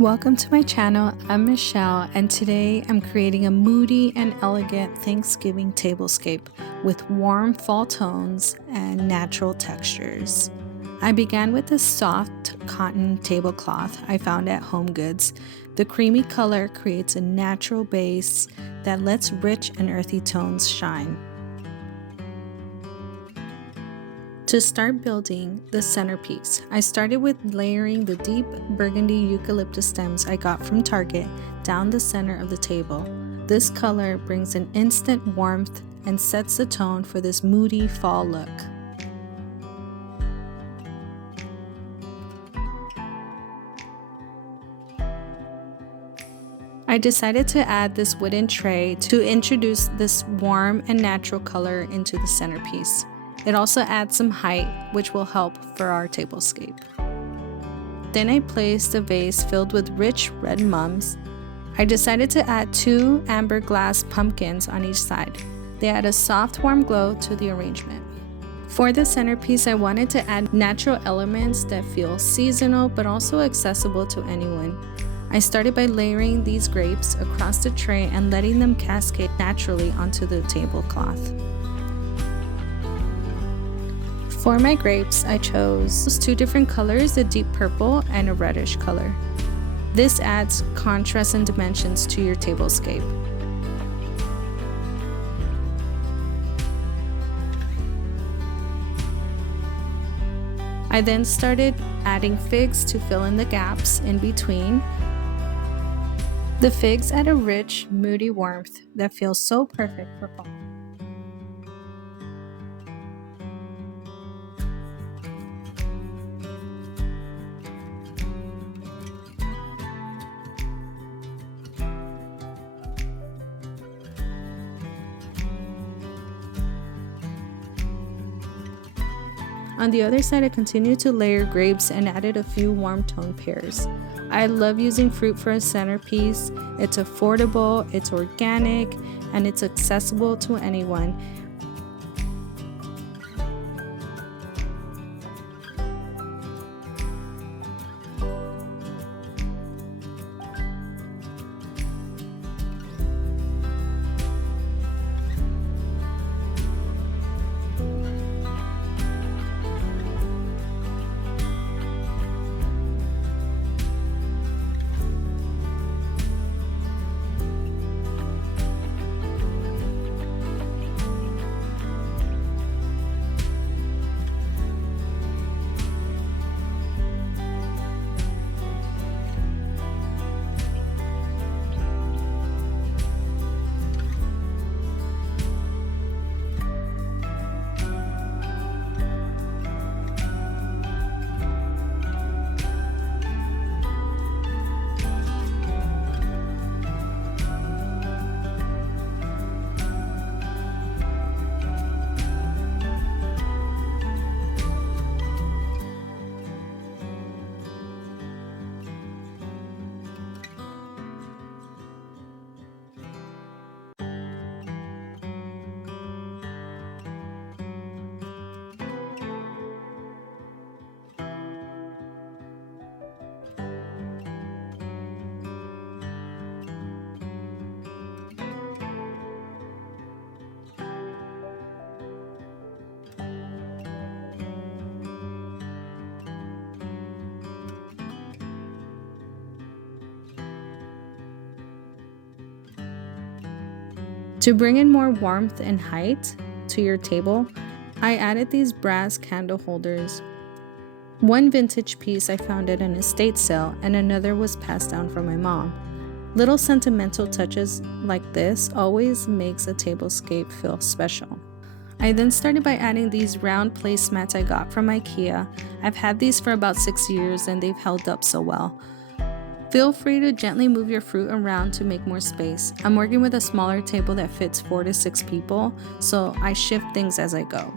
Welcome to my channel. I'm Michelle, and today I'm creating a moody and elegant Thanksgiving tablescape with warm fall tones and natural textures. I began with a soft cotton tablecloth I found at HomeGoods. The creamy color creates a natural base that lets rich and earthy tones shine. To start building the centerpiece, I started with layering the deep Burgundy eucalyptus stems I got from Target down the center of the table. This color brings an instant warmth and sets the tone for this moody fall look. I decided to add this wooden tray to introduce this warm and natural color into the centerpiece. It also adds some height, which will help for our tablescape. Then I placed a vase filled with rich red mums. I decided to add 2 amber glass pumpkins on each side. They add a soft, warm glow to the arrangement. For the centerpiece, I wanted to add natural elements that feel seasonal but also accessible to anyone. I started by layering these grapes across the tray and letting them cascade naturally onto the tablecloth. For my grapes, I chose 2 different colors, a deep purple and a reddish color. This adds contrast and dimensions to your tablescape. I then started adding figs to fill in the gaps in between. The figs add a rich, moody warmth that feels so perfect for fall. On the other side, I continued to layer grapes and added a few warm tone pears. I love using fruit for a centerpiece. It's affordable, it's organic, and it's accessible to anyone. To bring in more warmth and height to your table, I added these brass candle holders. One vintage piece I found at an estate sale and another was passed down from my mom. Little sentimental touches like this always makes a tablescape feel special. I then started by adding these round placemats I got from IKEA. I've had these for about 6 years and they've held up so well. Feel free to gently move your fruit around to make more space. I'm working with a smaller table that fits 4 to 6 people, so I shift things as I go.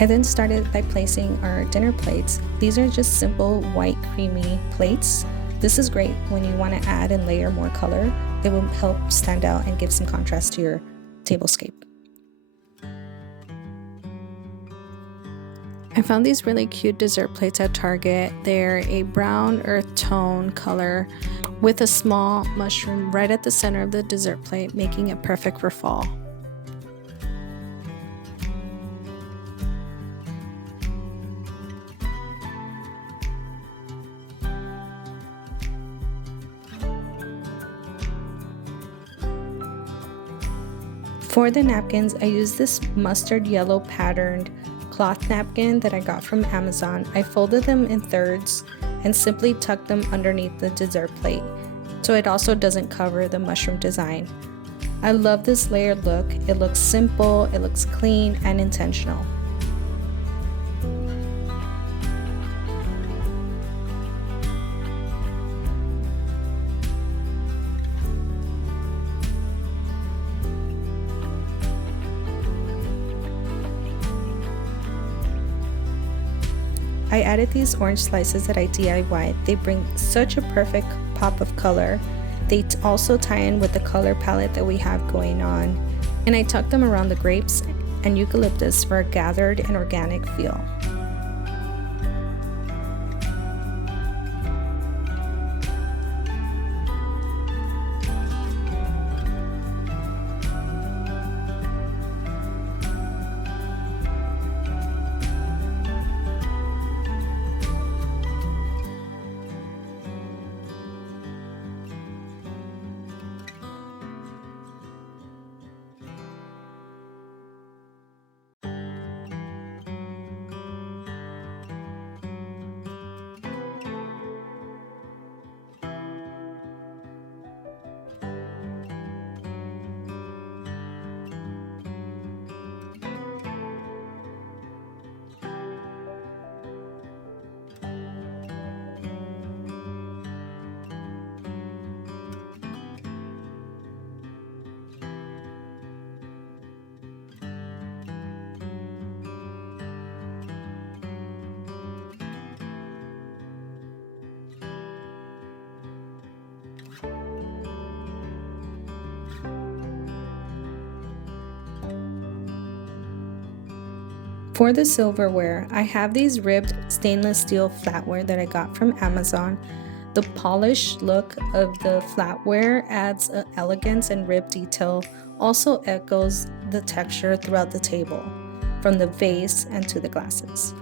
I then started by placing our dinner plates. These are just simple white creamy plates. This is great when you want to add and layer more color. It will help stand out and give some contrast to your tablescape. I found these really cute dessert plates at Target. They're a brown earth tone color with a small mushroom right at the center of the dessert plate, making it perfect for fall. For the napkins, I used this mustard yellow patterned cloth napkin that I got from Amazon. I folded them in thirds and simply tucked them underneath the dessert plate, so it also doesn't cover the mushroom design. I love this layered look. It looks simple, it looks clean and intentional. I added these orange slices that I DIY'd. They bring such a perfect pop of color. They also tie in with the color palette that we have going on. And I tucked them around the grapes and eucalyptus for a gathered and organic feel. For the silverware, I have these ribbed stainless steel flatware that I got from Amazon. The polished look of the flatware adds elegance, and ribbed detail also echoes the texture throughout the table, from the vase and to the glasses.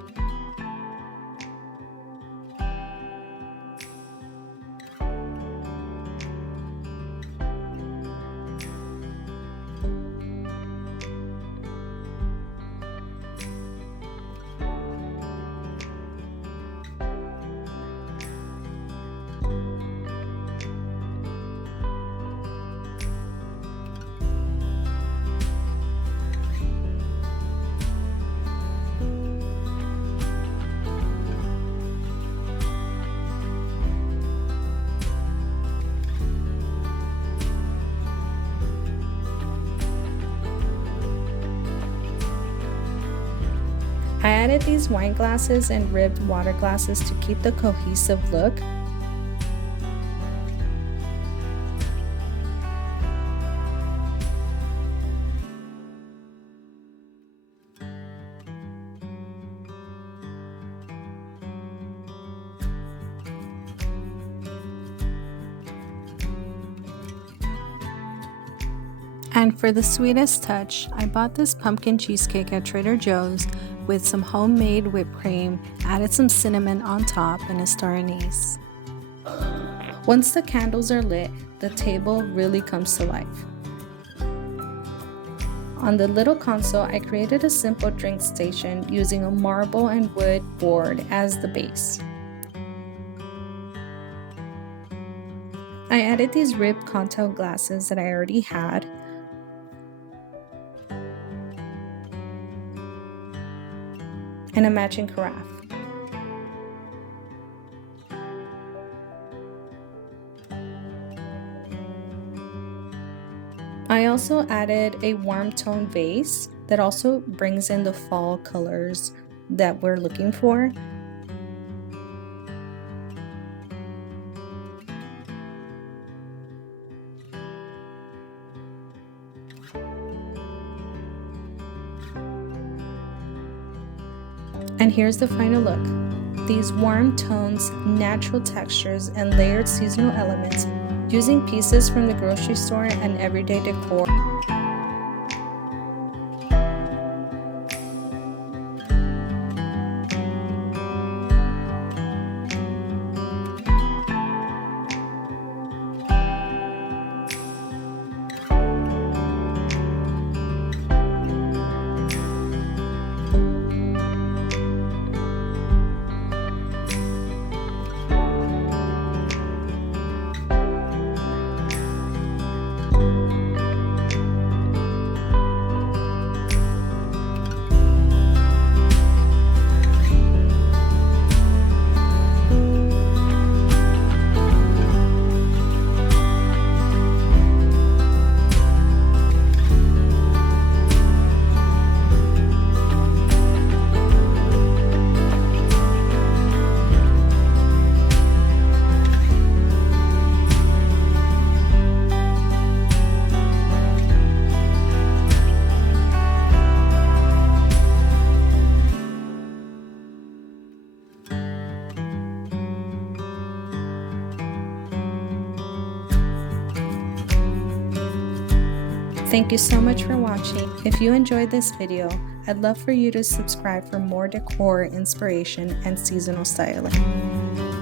I added these wine glasses and ribbed water glasses to keep the cohesive look. And for the sweetest touch, I bought this pumpkin cheesecake at Trader Joe's with some homemade whipped cream, added some cinnamon on top, and a star anise. Once the candles are lit, the table really comes to life. On the little console, I created a simple drink station using a marble and wood board as the base. I added these ribbed cocktail glasses that I already had. And a matching carafe. I also added a warm tone vase that also brings in the fall colors that we're looking for. And here's the final look. These warm tones, natural textures, and layered seasonal elements, using pieces from the grocery store and everyday decor. Thank you so much for watching. If you enjoyed this video, I'd love for you to subscribe for more decor inspiration and seasonal styling.